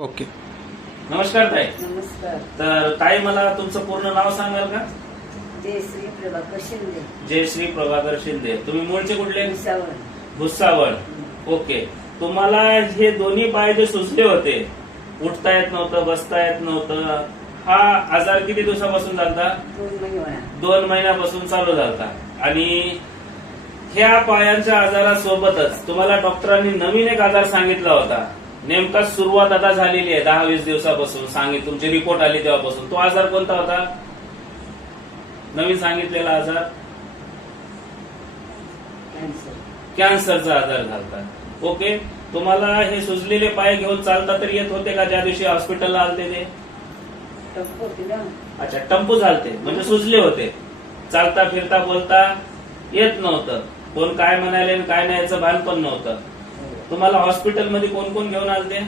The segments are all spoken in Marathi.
ओके. नमस्कार ताई. नमस्कार. तर ताई मला तुमचं पूर्ण नाव सांगाल का? जय श्री प्रभाकर शिंदे. जय श्री प्रभाकर शिंदे. तुम्ही मूळचे कुठले? भुसावळ. भुसावळ. ओके. तुम्हाला हे दोन्ही पाय जे सुचले होते. उठता येत नव्हतं बसता येत नव्हतं. हा आजार किती दिवसापासून झालता? दोन महिने. वळा दोन महिन्यापासून चालू झालता. आणि ह्या पायांच्या आजारासोबतच तुम्हाला डॉक्टरांनी नवीन एक आजार सांगितला होता. नेमका सुरुवात आता झालेली आहे दहा वीस दिवसापासून. सांगित तुमची रिपोर्ट आली तेव्हापासून. तो आजार कोणता होता? नवीन सांगितलेला आजार? कॅन्सर कॅन्सरचा आजार झालता. ओके? तुम्हाला हे सुजलेले पाय घेऊन चालता तरी येत होते का? ज्या दिवशी हॉस्पिटलला आलते ते? अच्छा टंपू झालते. म्हणजे सुजले होते. चालता फिरता बोलता येत नव्हतं. कोण काय म्हणाले आणि काय नाही याचं भान पण नव्हतं. तुम्हाला हॉस्पिटलमध्ये कोण कोण घेऊन आलते?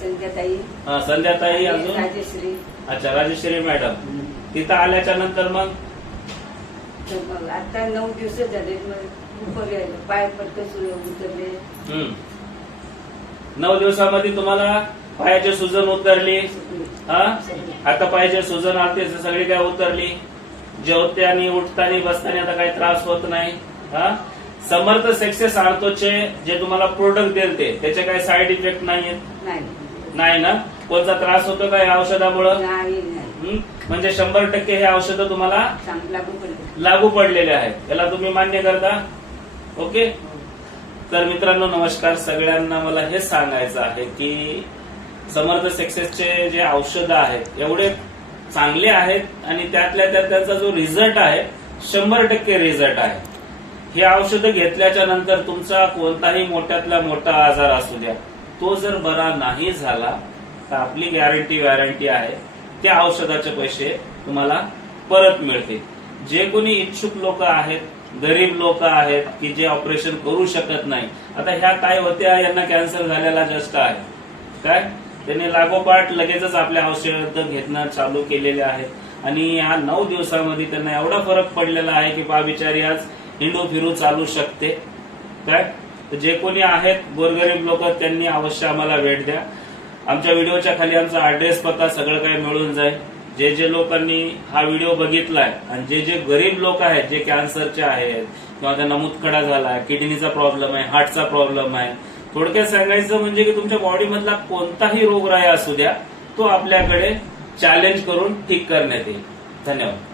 संध्याताई. हा, संध्याताई अजून? राजश्री. अच्छा राजेश्वरी मॅडम. तिथं आल्याच्यानंतर मग? तर मग आता नऊ दिवस झाले मग उभं राहिलं पाय सुरू उतरले. हम्म. नऊ दिवसामध्ये तुम्हाला पायाची सुजन उतरली. हा? आता पायाची सुजन आलते सगळी काय उतरली. जेवतानी उठतानी बसतानी आता काही त्रास होत नाही. हा? समर्थ सक्सेस आर्थोचे जे तुम्हाला प्रोडक्ट देते त्याचे काही साईड इफेक्ट नाहीयेत नाही. नाही ना? कोणता त्रास होतो का या औषधामुळं? म्हणजे शंभर टक्के हे औषधं तुम्हाला लागू पडलेले आहेत. याला तुम्ही मान्य करता? ओके? तर मित्रांनो नमस्कार. सगळ्यांना मला हे सांगायचं आहे की समर्थ सक्सेसचे जे औषधं आहेत एवढे चांगले आहेत आणि त्यातल्या त्यात त्याचा जो रिझल्ट आहे शंभर टक्के रिझल्ट आहे. हे औषधं घेतल्याच्या नंतर तुमचा कोणताही मोठ्यातला मोठा आजार असू द्या तो जर बरा नाही झाला तर आपली गॅरंटी वॅरंटी आहे त्या औषधाचे पैसे तुम्हाला परत मिळतील. जे कोणी इच्छुक लोक आहेत गरीब लोक आहेत की जे ऑपरेशन करू शकत नाही आता ह्या काय होत्या यांना कॅन्सर झालेला जस्ट आहे. काय? त्यांनी लागोपाठ लगेचच आपल्या औषध घेणं चालू केलेले आहेत आणि ह्या नऊ दिवसामध्ये त्यांना एवढा फरक पडलेला आहे की बा बिचारी आज हिंडू फिरू चालू शकते. काय? तर जे कोणी आहेत गोरगरीब लोक त्यांनी अवश्य आम्हाला भेट द्या. आमच्या व्हिडिओच्या खाली आमचा ऍड्रेस पत्ता सगळं काही मिळून जाईल. जे जे लोकांनी हा व्हिडिओ बघितलाय आणि जे जे गरीब लोक आहेत जे कॅन्सरचे आहेत किंवा त्यांना मुतखडा झालाय किडनीचा प्रॉब्लेम आहे हार्टचा प्रॉब्लेम आहे. थोडक्यात सांगायचं म्हणजे की तुमच्या बॉडीमधला कोणताही रोगराई असू द्या तो आपल्याकडे चॅलेंज करून ठीक करण्यात येईल. धन्यवाद.